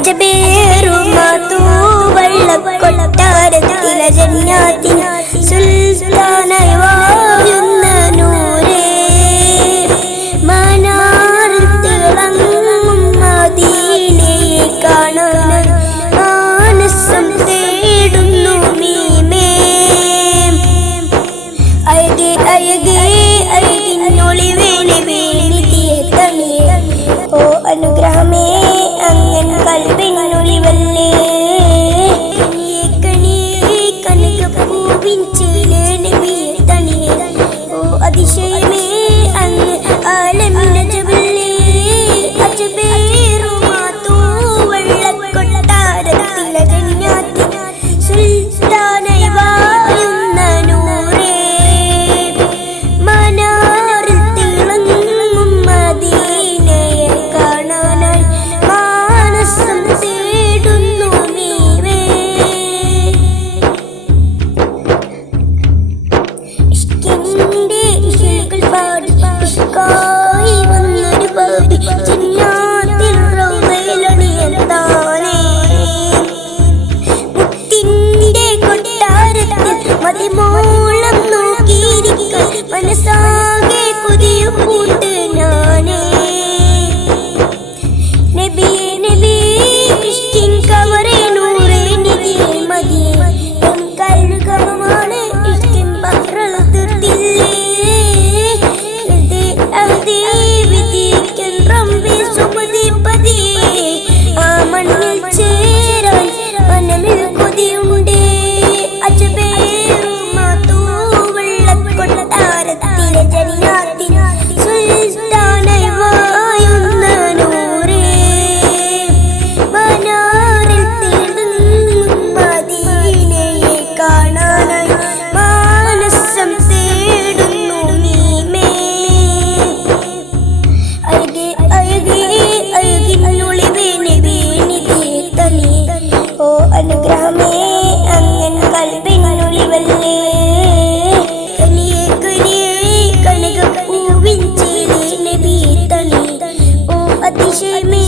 അജബേറുമാ തൂവെള്ളക്കൊട്ടാരത്തിലെ ജന്നാത്തിൻ സുൽത്താനായി വാഴുന്ന നൂറേ, മനാറിൽ തിളങ്ങും മദീനയെ കാണാൻ മാനസം തേടുന്നു മീമേ. അഴകേ അഴകേ അഴകിനൊളിവേ നബി നിധിയെ തണിയേ, ഓ അനുഗ്രഹമേ അങ്ങൻ കൽബിനൊളിവല്ലേ. കനിയേ കനിയേ കനകപ്പൂവിൻ ചേലേ നബിയെ തണിയേ, ഓ അതിശയമേ അങ്ങ് ആലമിൻ അജബല്ലേ. അജബേറുമാ തൂവെള്ളക്കൊട്ടാരത്തിലെ ജന്നാത്തിൻ സുൽത്താനായി വാഴുന്ന നൂറേ, മനാറിൽ തിളങ്ങും മദീനയെ കാണാനായി മാനസം തേടുന്നു നീവേ. ഇഷ്കിന്റെ ഇശലുകൾ പാടി ഇഷ്കായി വന്നൊരു പാപി ജന്നാത്തിൽ റൗളയിലണിയത്താനേ. മുത്തിന്റെ കൊട്ടാരത്തിൽ മതിമോളം നോക്കിയിരിക്കാൻ മനസ്സാകെ കൊതിയും കൂട്ട് ഞാനേ. നബിയേ നബിയേ ഇഷ്കിൻ കവറേ നൂറേ നിധിയേ മതിയേ, എൻ കൽഗമമാണ് ഇഷ്കിൻ ബഹ്റൽ തീർത്തില്ലേ. ഹൃദയ അഹദേ വിധിക്കൻ റബ്ബേ സുമതി പതിയേ, ആ മണ്ണിൽ ചേരാൻ മനമിൽ കൊതിയുണ്ടേ. അജബേറുമാ തൂവെള്ളക്കൊട്ടാരത്തിലെ ജന്നാത്തിൻ സുൽത്താനായി വാഴുന്ന നൂറേ, മനാറിൽ തിളങ്ങും മദീനയെ കാണാനായി മാനസം തേടുന്നു മീമേ. അഴകേ അഴകേ അഴകിനൊളിവേ നബി നിധിയെ തണിയേ, ഓ അനുഗ്രഹമേ അങ്ങൻ കൽബിനൊളിവല്ലേ. കനിയേ കനിയേ കനകപ്പൂവിൻ ചേലേ നബിയെ തണിയേ, ഓ അതിശയമേ